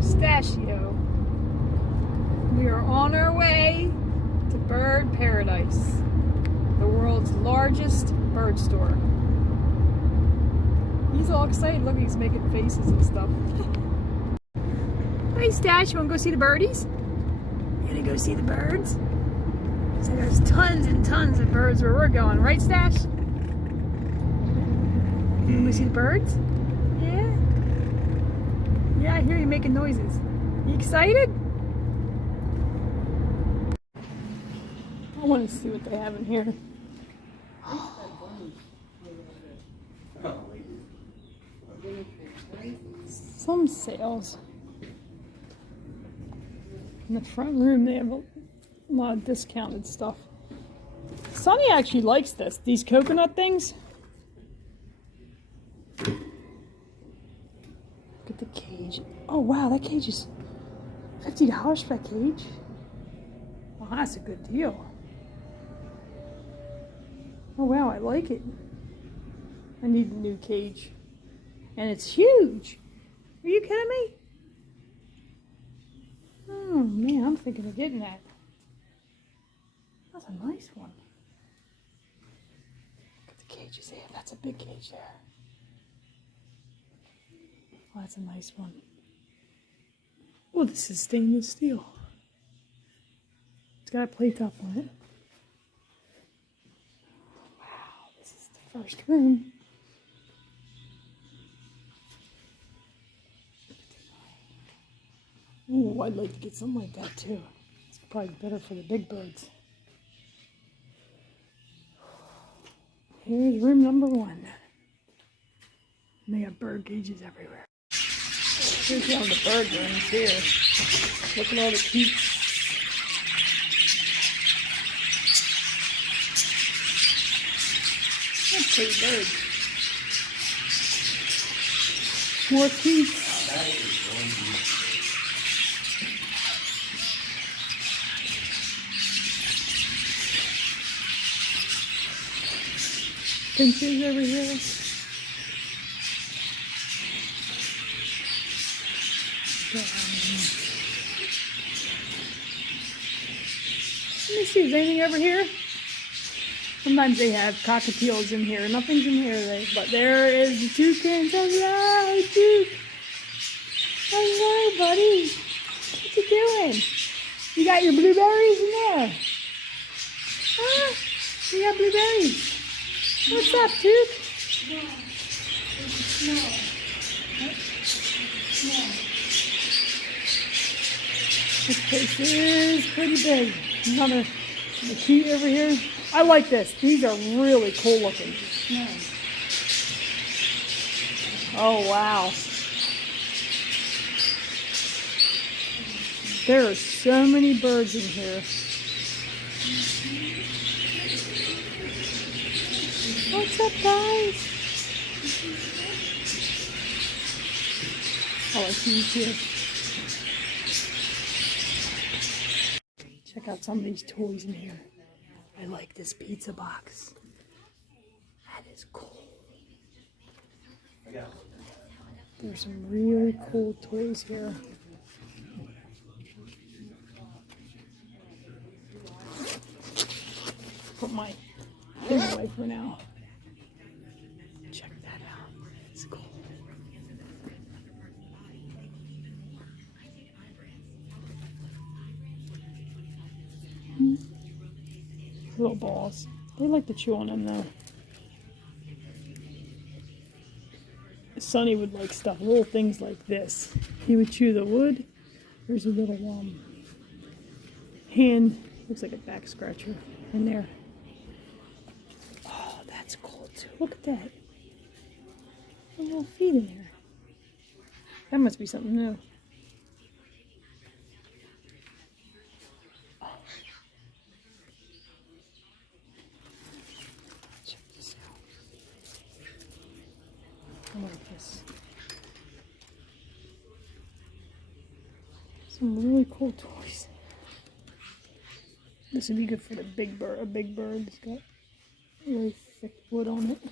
Pistachio. We are on our way to Bird Paradise, the world's largest bird store. He's all excited. Look, he's making faces and stuff. Hey, Stash, you want to go see the birdies? You want to go see the birds? So there's tons and tons of birds where we're going, right, Stash? You want to go see the birds? Yeah? Yeah, I hear you making noises. You excited? I want to see what they have in here. Some sales. In the front room, they have a lot of discounted stuff. Sonny actually likes this. These coconut things. Look at the cage. Oh wow, that cage is $50 for that cage. Well, that's a good deal. Oh wow, I like it. I need a new cage. And it's huge. Are you kidding me? Oh man, I'm thinking of getting that. That's a nice one. Look at the cages there. That's a big cage there. Oh, that's a nice one. Oh, this is stainless steel. It's got a plate top on it. Wow, this is the first room. Ooh, I'd like to get something like that too. It's probably better for the big birds. Here's room number 1. And they have bird cages everywhere. Here's one of the bird rooms here. Look at all the cute. That's pretty birds. More cute. Finches over here. Let me see, is anything over here? Sometimes they have cockatiels in here. Nothing's in here, but there is the toucan. Hello, Duke. Hello, buddy. What you doing? You got your blueberries in there? Huh? You got blueberries? What's up, Duke? This place is pretty big. Another key over here. I like this. These are really cool looking. Oh, wow. There are so many birds in here. What's up, guys? Oh, I see you here. Check out some of these toys in here. I like this pizza box. That is cool. There's some really cool toys here. Put my thing away for now. Check that out. It's cool. Little balls. They like to chew on them though. Sonny would like stuff, little things like this. He would chew the wood. There's a little hand, looks like a back scratcher in there. Oh, that's cool too. Look at that. A little feet in there. That must be something new. I like this. Some really cool toys. This would be good for the big bird. A big bird that's got really thick wood on it.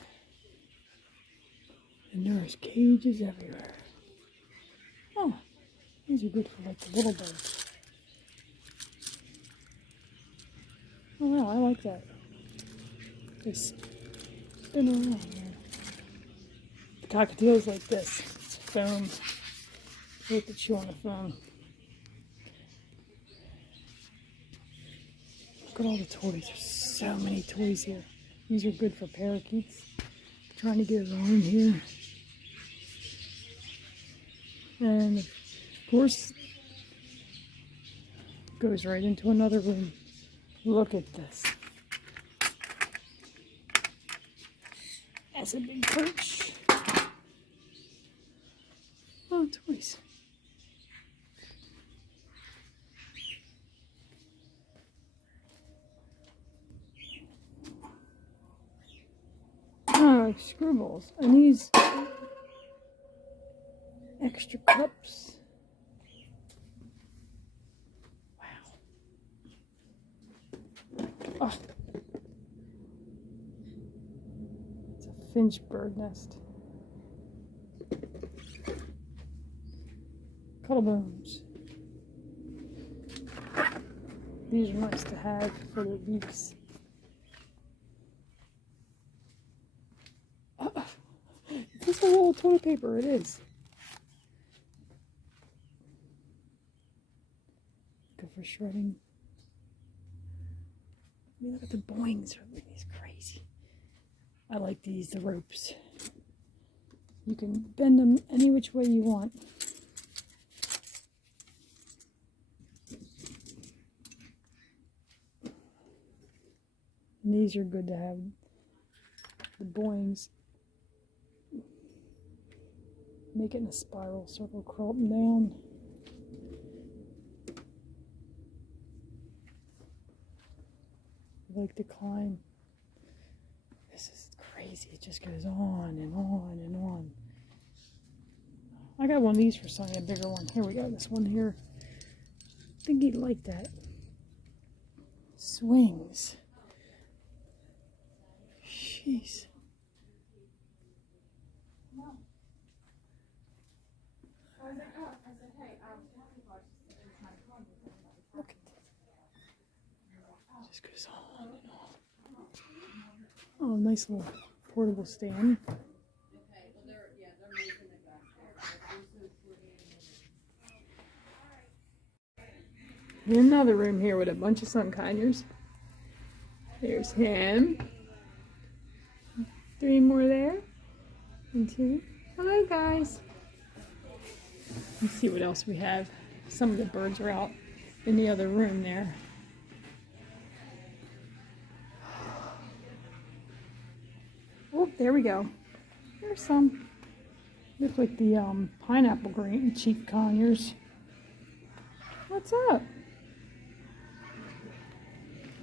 And there's cages everywhere. Oh, These are good for like the little birds. Oh wow, I like that. They spin around here. The cockatiel's like this. It's foam. Look at you on the phone. Look at all the toys. There's so many toys here. These are good for parakeets. Trying to get it on here. And of course, goes right into another room. Look at this. That's a big perch. Oh, toys. Oh, like screwballs. And these extra cups. Oh. It's a finch bird nest. Cuttlebones. These are nice to have for their beaks. Is this a roll of toilet paper? It is. Good for shredding. I mean, look at the boings. It's crazy. I like these, the ropes. You can bend them any which way you want. And these are good to have. The boings. Make it in a spiral circle, curl them down. I like to climb. This is crazy. It just goes on and on and on. I got one of these for Sonny, a bigger one. Here we go. This one here. I think he'd like that. Swings. Jeez. Look at that. Just goes on and on. Oh, nice little portable stand. Here's another room here with a bunch of sunkiners. There's him. 3 more there. And 2. Hello, guys. Let's see what else we have. Some of the birds are out in the other room there. Oh, there we go. There's some. Look like the pineapple green cheek conures. What's up?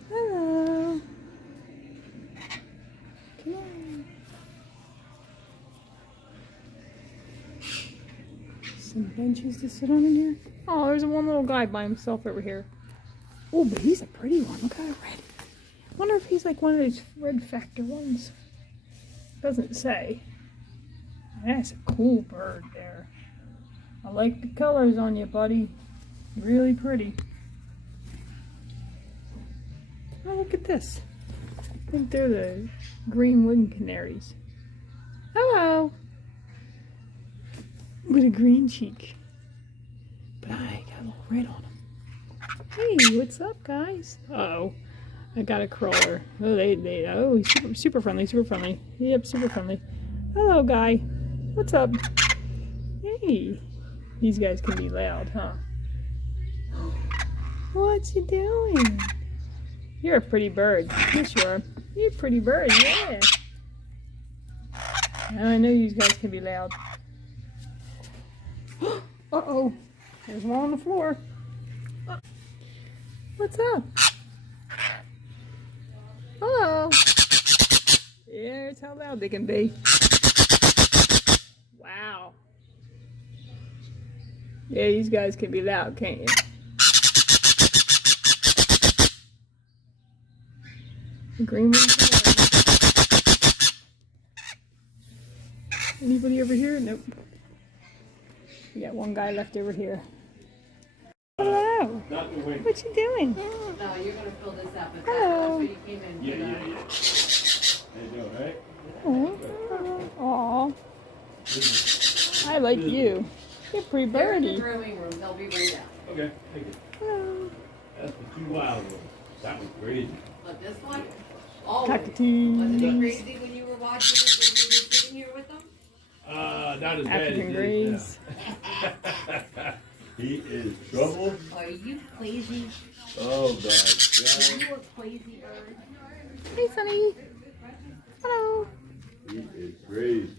Hello. Come on. Some benches to sit on in here. Oh, there's one little guy by himself over here. Oh, but he's a pretty one. Look how red. I wonder if he's like one of those red factor ones. Doesn't say. That's a cool bird there. I like the colors on you, buddy. Really pretty. Oh, look at this. I think they're the green winged canaries. Hello. With a green cheek. But I got a little red on them. Hey, what's up, guys? Uh-oh. I got a crawler. Oh, he's super friendly, super friendly. Yep, super friendly. Hello, guy. What's up? Hey. These guys can be loud, huh? What you doing? You're a pretty bird. Yes, you are. You're a pretty bird, yeah. I know you guys can be loud. Uh-oh. There's one on the floor. What's up? Hello. Yeah, it's how loud they can be. Wow. Yeah, these guys can be loud, can't you? The green one. Anybody over here? Nope. We got one guy left over here. Hello. Not the wind. What you doing? No, you're gonna fill this up. But Hello. that's what you came in. Yeah. How you doing, right? Aw. I like you. You're pretty They're in the birdie. growing room. They'll be right out. Okay, thank you. Hello. That's the 2 wild ones. That was crazy. But this one, always. Cockatoos. Wasn't it crazy when you were watching it when you were sitting here with them? Not as bad African as greys. he is trouble. Are you crazy? Oh my Are God. you a crazy bird? Hey, Sunny. Hello. He is crazy.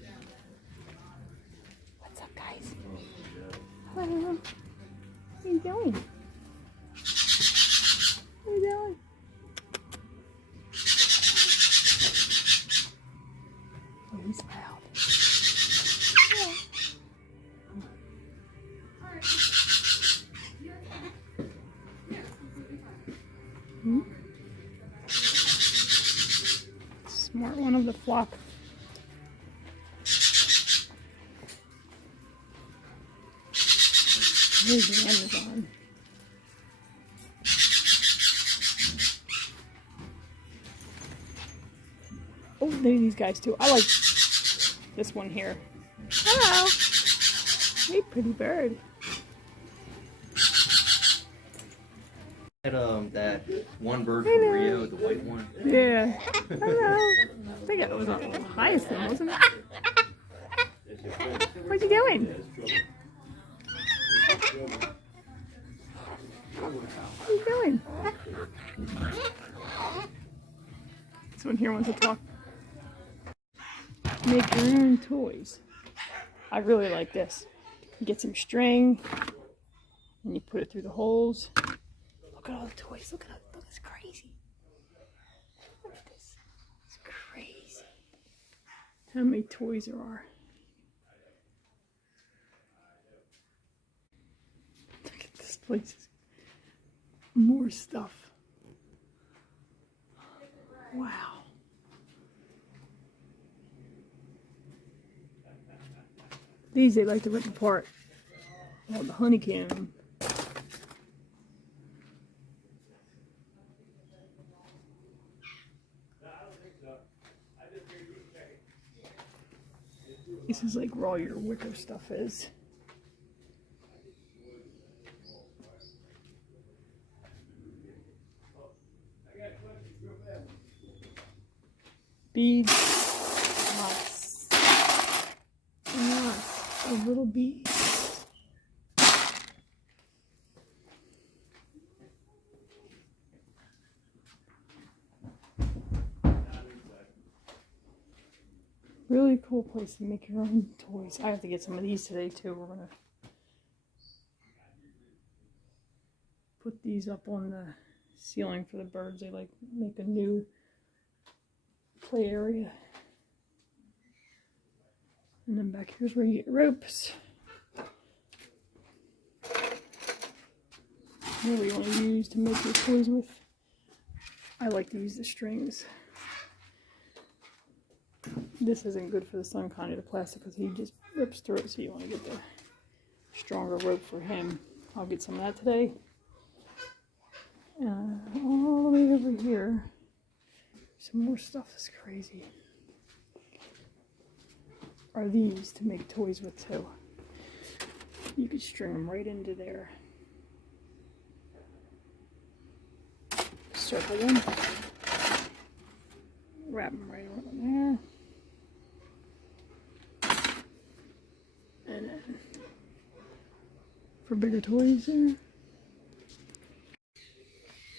What's up, guys? Oh my God. Hello. How you doing? How you doing? Oh, he's loud. Yeah. Hmm? Smart one of the flock. Here's the Amazon. Oh, there are these guys too. I like this one here. Hello. Hey, pretty bird. That one bird from Rio, the white one. Yeah. Hello. I think it was a hyacinth, wasn't it? What you doing? What are you doing? This one here wants to talk. Make your own toys. I really like this. You get some string and you put it through the holes. Look at all the toys. Look at it. Look, it's crazy. Look at this. It's crazy. How many toys there are. Look at this place. More stuff. Wow. These they like to rip apart. Oh, the honeycomb. This is like where all your wicker stuff is. Beads. Lots. And lots of little beads. Really cool place to make your own toys. I have to get some of these today too. We're gonna put these up on the ceiling for the birds. They like make a new play area. And then back here's where you get ropes. Really want to use to make your toys with. I like to use the strings. This isn't good for the son, Connie, the plastic, because he just rips through it, so you want to get the stronger rope for him. I'll get some of that today. All the way over here, some more stuff that's crazy. Are these to make toys with too. You could string them right into there. Circle them. Wrap them right around there. And then for bigger toys there.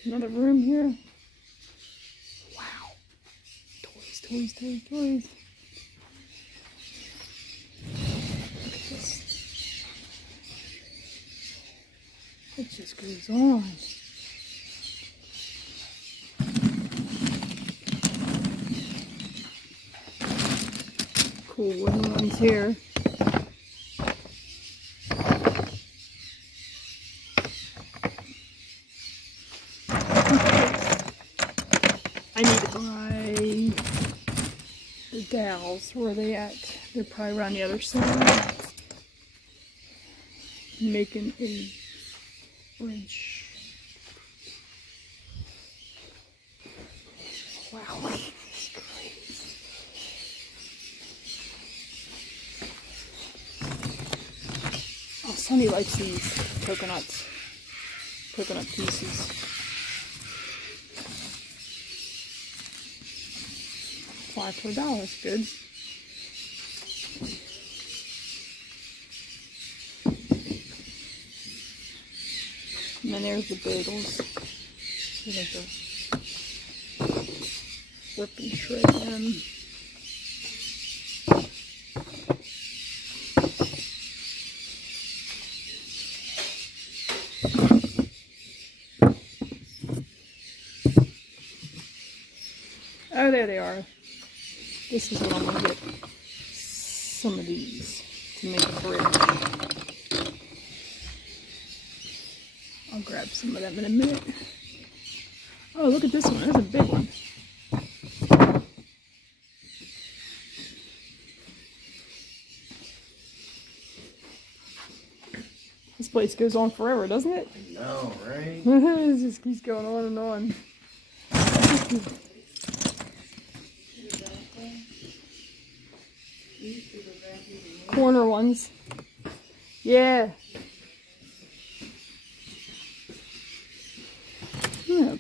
Another room here. Wow. Toys, toys, toys, toys. Look at this. It just goes on. Cool wooden ones here. I need to buy the dowels. Where are they at? They're probably around the other side. Making a bridge. Wow, look at this crazy. Oh, Sonny likes these coconut pieces. $5 for $1, good. And then there's the bagels. You like to rip and shred them. Oh, there they are. This is what I'm going to get. Some of these to make a bridge. I'll grab some of them in a minute. Oh, look at this one. That's a big one. This place goes on forever, doesn't it? No, right? It just keeps going on and on. Corner ones. Yeah.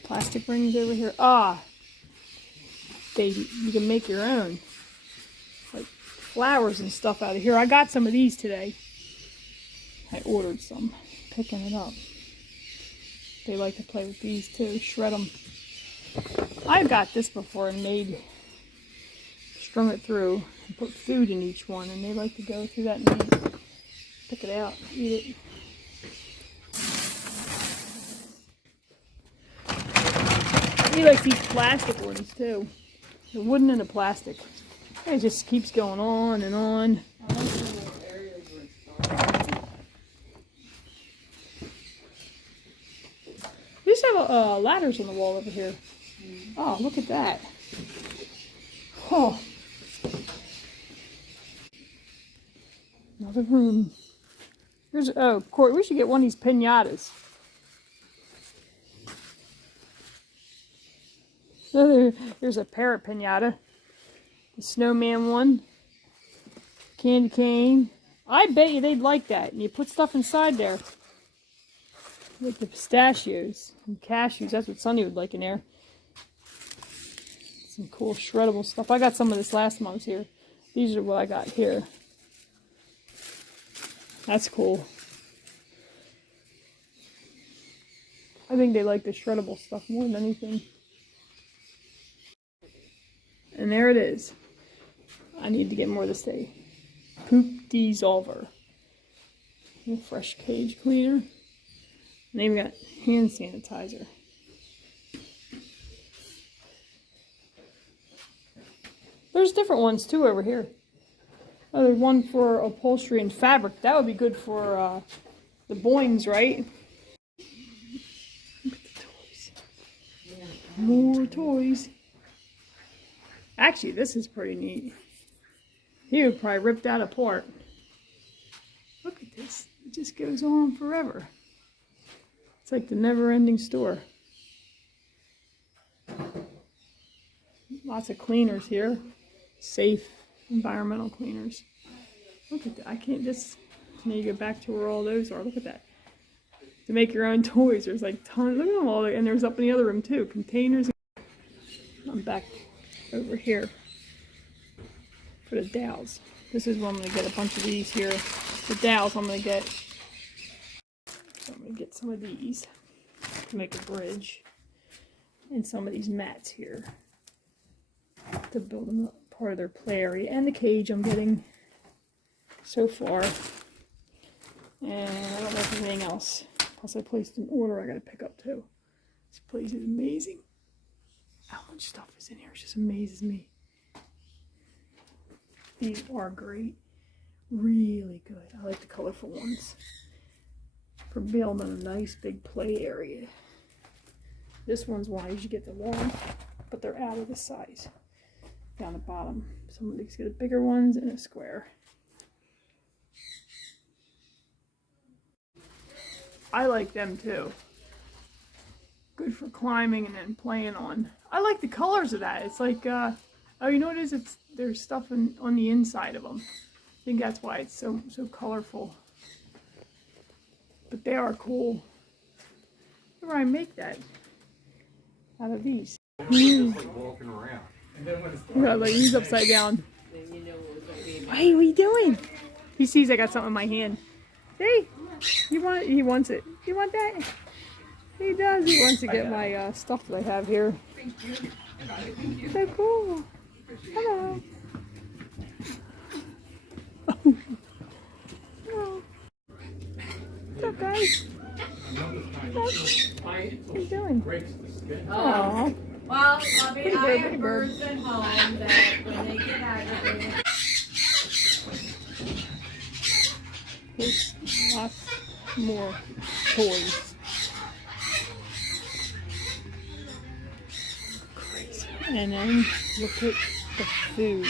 Plastic rings over here. Ah. You can make your own. Like flowers and stuff out of here. I got some of these today. I ordered some. Picking it up. They like to play with these too. Shred them. I've got this before and strung it through and put food in each one, and they like to go through that and pick it out, eat it. He likes these plastic ones too. The wooden and the plastic. It just keeps going on and on. We just have ladders on the wall over here. Oh, look at that. Oh. Another room. Court, we should get one of these piñatas. There's a parrot piñata. The snowman one. Candy cane. I bet you they'd like that. And you put stuff inside there. Like the pistachios and cashews. That's what Sonny would like in there. Some cool shreddable stuff. I got some of this last month here. These are what I got here. That's cool. I think they like the shreddable stuff more than anything. And there it is. I need to get more of this day. Poop dissolver. And a fresh cage cleaner. And then we got hand sanitizer. There's different ones too over here. Oh, there's one for upholstery and fabric. That would be good for the Boings, right? Look at the toys. More toys. Actually, this is pretty neat. He would probably rip that apart. Look at this. It just goes on forever. It's like the never-ending store. Lots of cleaners here. Safe environmental cleaners. Look at that. I can't just... Now you go back to where all those are. Look at that. To make your own toys. There's like tons. Look at them all. And there's up in the other room too. Containers. I'm back over here for the dowels. This is where I'm going to get a bunch of these here. The dowels I'm going to get. So I'm going to get some of these to make a bridge. And some of these mats here to build them up, part of their play area. And the cage I'm getting so far. And I don't know if there's anything else. Plus I placed an order I got to pick up too. This place is amazing. How much stuff is in here? It just amazes me. These are great. Really good. I like the colorful ones. For building a nice big play area. This one's one I usually get the long, but they're out of the size. Down the bottom. Some of these get the bigger ones in a square. I like them too. good for climbing and then playing on. I like the colors of that. It's like, oh, you know what it is? There's stuff on the inside of them. I think that's why it's so colorful. But they are cool. Where do I make that? Out of these. Walking around. Like he's upside down. Hey, what are you doing? He sees I got something in my hand. Hey, he wants it. You want that? He does. He wants to get my stuff that I have here. So cool. Hello. Hello. What's up, guys? What are you doing? Oh. Well, Bobby, Pretty I good, have pretty birds at home that when they get aggravated. There's lots more toys. Crazy. And then look at the food.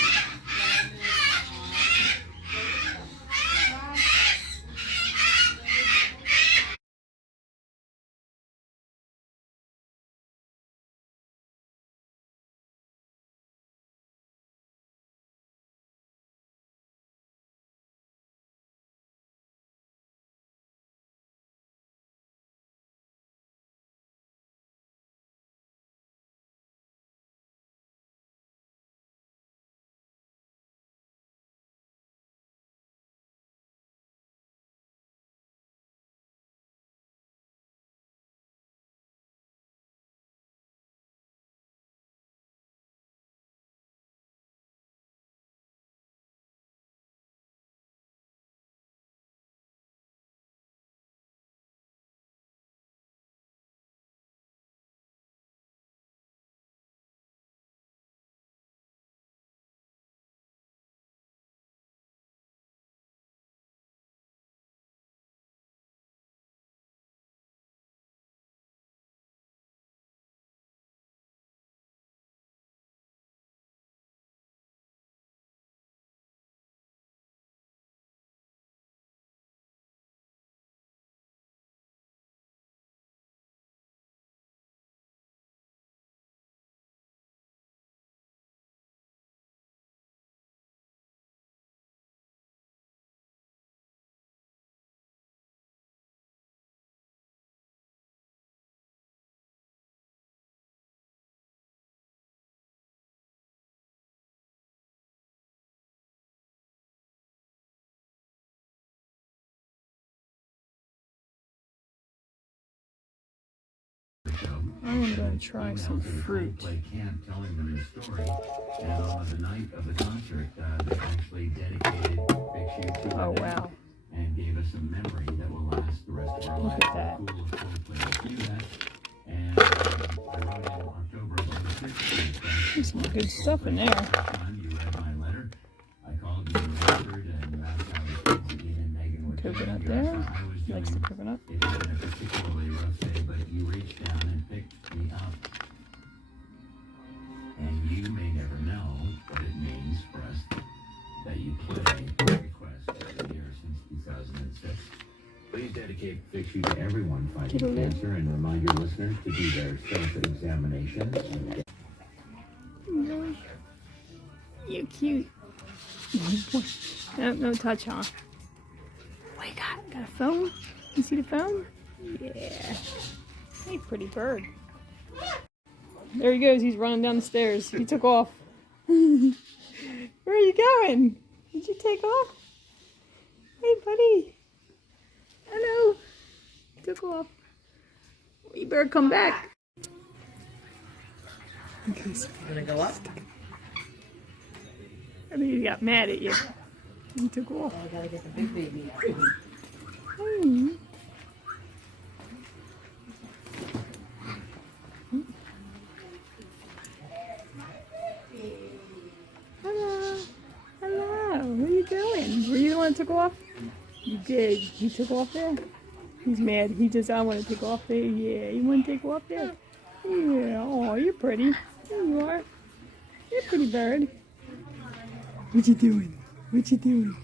I am going to try some fruit. Play camp telling them the story. And on the night of the concert, they actually dedicated Big Shoe to Oh, them wow. and gave us a memory that will last the rest of our Look lives. at that. Cool of Coldplay to do that. And I wrote in October of 2006. There's some good stuff in there. You read my letter. I called you and answered, and that's how Dean and Megan were Coconut doing. there. I was Likes the doing coconut. it had been a particularly rough day, but you reached down and picked me up. And you may never know what it means for us that you played request every year since 2006. Please dedicate Fix You to everyone fighting Get a lid. cancer and remind your listeners to do their self-examination. Really? You're cute. No touch, huh? What you got? Got a phone? You see the phone? Yeah. Hey, pretty bird. There he goes. He's running down the stairs. He took off. Where are you going? Did you take off? Hey, buddy. Hello. Took off. You better come back. Okay, so Gonna go up? I think he got mad at you. He took off. I gotta get the big baby out. Hmm. Hello. Hello. What are you doing? Were you the one that took off? You did. He took off there? He's mad. He just, I want to take off there. Yeah, you want to take off there? Yeah. Oh, you're pretty. There you are. You're a pretty bird. What you doing? What you doing?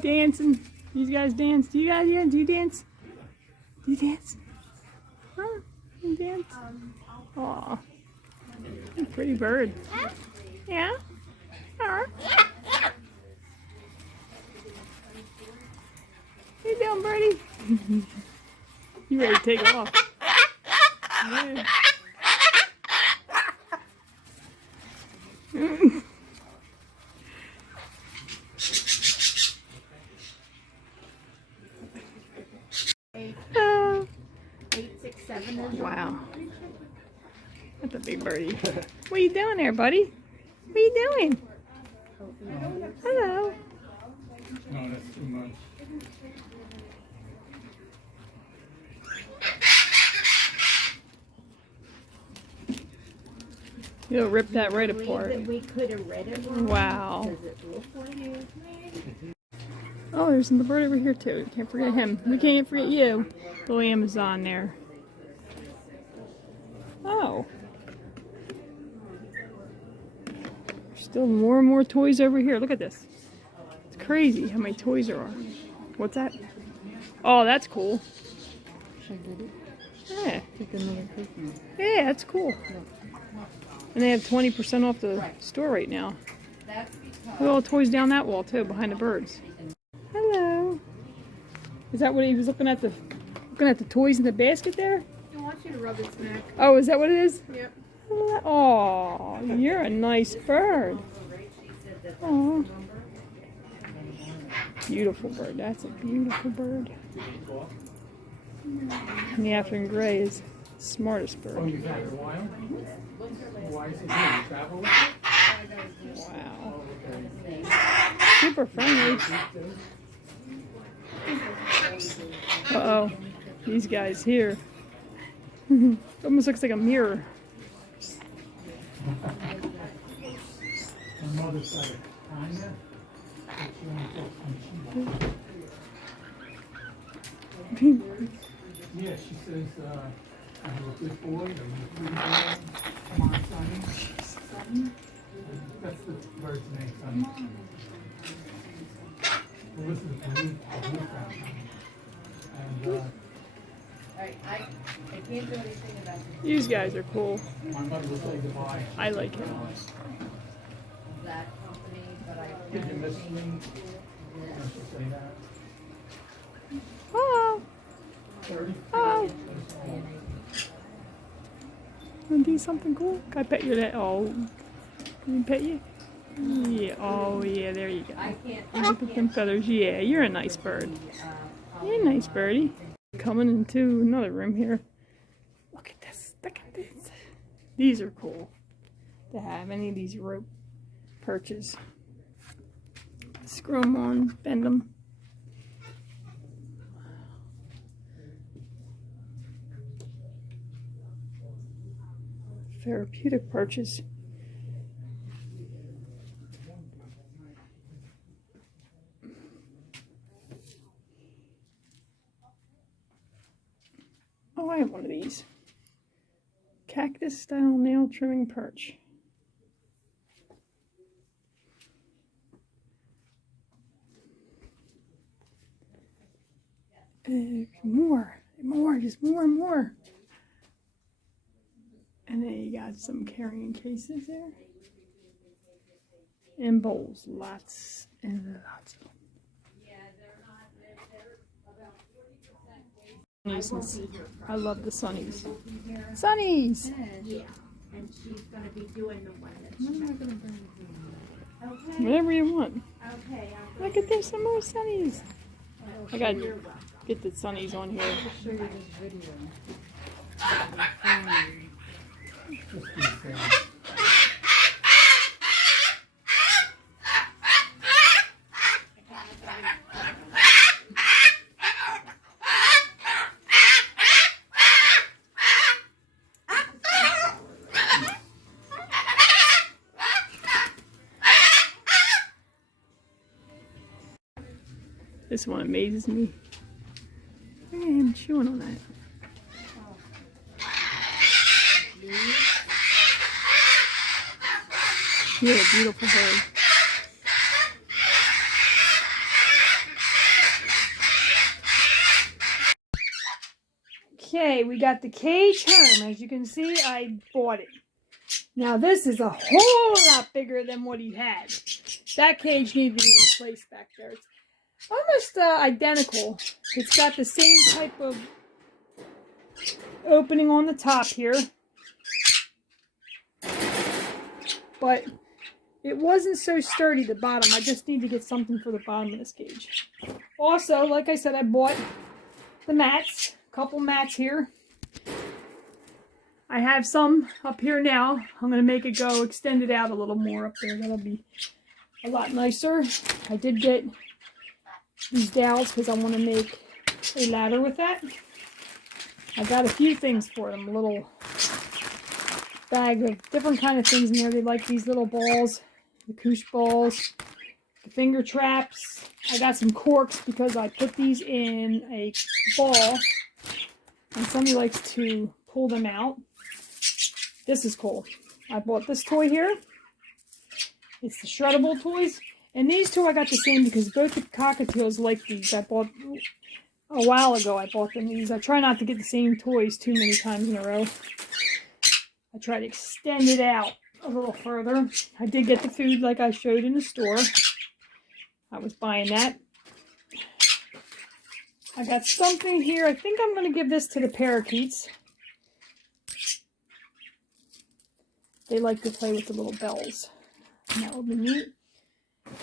Dancing. You guys dance? Do you guys dance? Do you dance? Do you dance? Huh? You dance? Aw. Pretty bird. Yeah? Alright. How you doing, birdie? You ready to take off? Yeah. Oh. 8, 6, 7. Wow. That's a big birdie. What are you doing there, buddy? What are you doing? Hello. No, that's too much. You'll rip that right apart. We could have read it. Wow. Does it look like it? Oh, there's the bird over here too. Can't forget him. We can't forget you. The lamb is on there. Oh. There's still more and more toys over here. Look at this. It's crazy how many toys there are. What's that? Oh, that's cool. Yeah. Yeah, that's cool. And they have 20% off the store right now. Look at all the toys down that wall too, behind the birds. Hello. Is that what he was looking at the toys in the basket there? I want you to rub its neck. Oh, is that what it is? Yep. Oh, you're a nice bird. Oh. Beautiful bird. That's a beautiful bird. And the African gray is the smartest Oh, bird. you've had it a while? Why is it here? You travel with it? Wow. Okay. Super friendly. Uh-oh. These guys here. Almost looks like a mirror. My mother's got a Tanya. Yeah, she says, are you a good boy? Are you a good boy? Come on, Sonny. That's the bird's name, Sonny. Well, this is a blue family. And Alright, I can't do anything about These guys are cool. my mother will say goodbye. I like him. that company, but I Did you miss me? I should say that. Oh. 30? Oh. Want to do something cool? Can I pet your that? Oh. Can he pet you? Yeah. Oh, yeah. There you go. I can't. Look at them feathers. Yeah, you're a nice bird. You're a nice birdie. Coming into another room here. Look at this. Look at this. These are cool to have. Any of these rope perches. Screw them on, bend them. Therapeutic perches. Oh, I have one of these. Cactus style nail trimming perch. More, just more and more. And then you got some carrying cases there. And bowls, lots and lots of them. I love the sunnies. Sunnies! Yeah, and she's gonna be doing the one that Okay, Whatever you want. okay. Look at there's some more sunnies. I gotta get the sunnies on here. Just these things. This one amazes me. Look at him chewing on that. You're a beautiful bird. Okay, we got the cage home. As you can see, I bought it. Now this is a whole lot bigger than what he had. That cage needed to be replaced back there. It's almost identical. It's got the same type of opening on the top here. But it wasn't so sturdy, the bottom. I just need to get something for the bottom of this cage. Also, like I said, I bought the mats. A couple mats here. I have some up here now. I'm going to make it go, extend it out a little more up there. That'll be a lot nicer. I did get these dowels because I want to make a ladder with that. I got a few things for them. A little bag of different kind of things in there. They like these little balls, the koosh balls, the finger traps. I got some corks because I put these in a ball and somebody likes to pull them out. This is cool. I bought this toy here. It's the shreddable toys. And these two I got the same because both the cockatiels like these. I bought a while ago. I bought them these. I try not to get the same toys too many times in a row. I try to extend it out a little further. I did get the food like I showed in the store. I was buying that. I got something here. I think I'm going to give this to the parakeets. They like to play with the little bells. And that will be neat.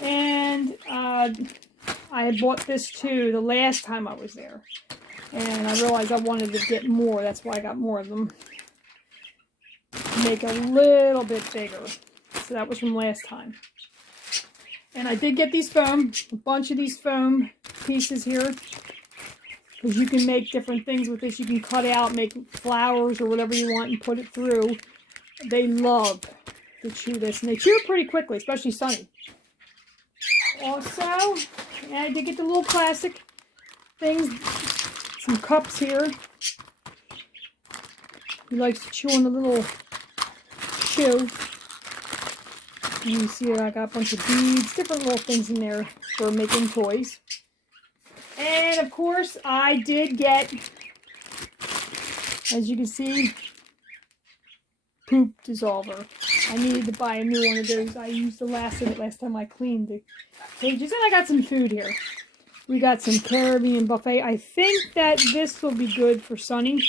And I had bought this too the last time I was there. And I realized I wanted to get more. That's why I got more of them. To make a little bit bigger. So that was from last time. And I did get these foam. A bunch of these foam pieces here. Because you can make different things with this. You can cut out, make flowers or whatever you want and put it through. They love to chew this. And they chew it pretty quickly, especially Sunny. Also, I did get the little plastic things. Some cups here. He likes to chew on the little chew. And you see I got a bunch of beads, different little things in there for making toys. And of course, I did get, as you can see, poop dissolver. I needed to buy a new one of those. I used the last of it last time I cleaned the cages. And I got some food here. We got some Caribbean buffet. I think that this will be good for Sunny.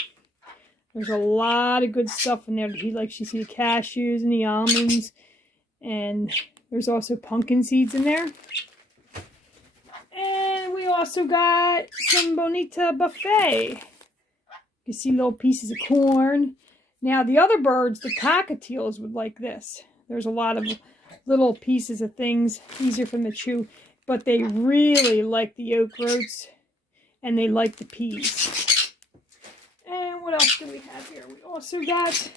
There's a lot of good stuff in there that he likes. You see the cashews and the almonds. And there's also pumpkin seeds in there. And we also got some Bonita buffet. You can see little pieces of corn. Now, the other birds, the cockatiels, would like this. There's a lot of little pieces of things, easier for them to chew. But they really like the oak roats, and they like the peas. And what else do we have here? We also got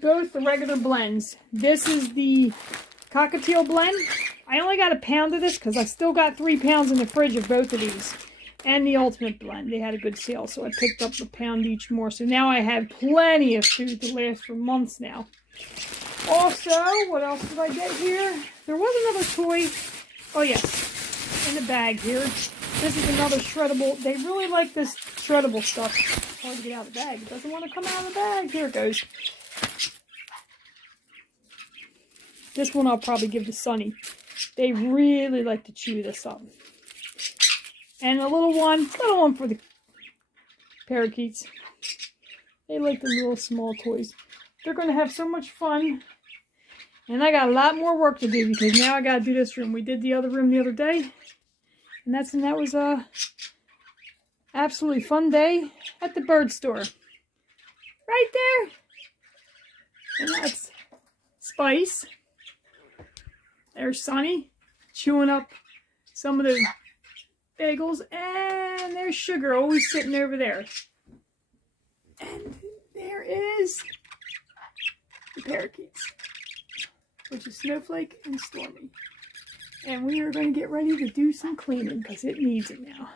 both the regular blends. This is the cockatiel blend. I only got a pound of this because I still got 3 pounds in the fridge of both of these. And the ultimate blend. They had a good sale, so I picked up a pound each more. So now I have plenty of food to last for months now. Also, what else did I get here? There was another toy. Oh, yes. In the bag here. This is another shreddable. They really like this shreddable stuff. It's hard to get out of the bag. It doesn't want to come out of the bag. Here it goes. This one I'll probably give to Sunny. They really like to chew this up. And a little one for the parakeets. They like the little small toys. They're going to have so much fun. And I got a lot more work to do because now I got to do this room. We did the other room the other day. And that was a absolutely fun day at the bird store. Right there. And that's Spice. There's Sunny chewing up some of the bagels, and there's Sugar always sitting over there. And there is the parakeets, which is Snowflake and Stormy. And we are going to get ready to do some cleaning because it needs it now.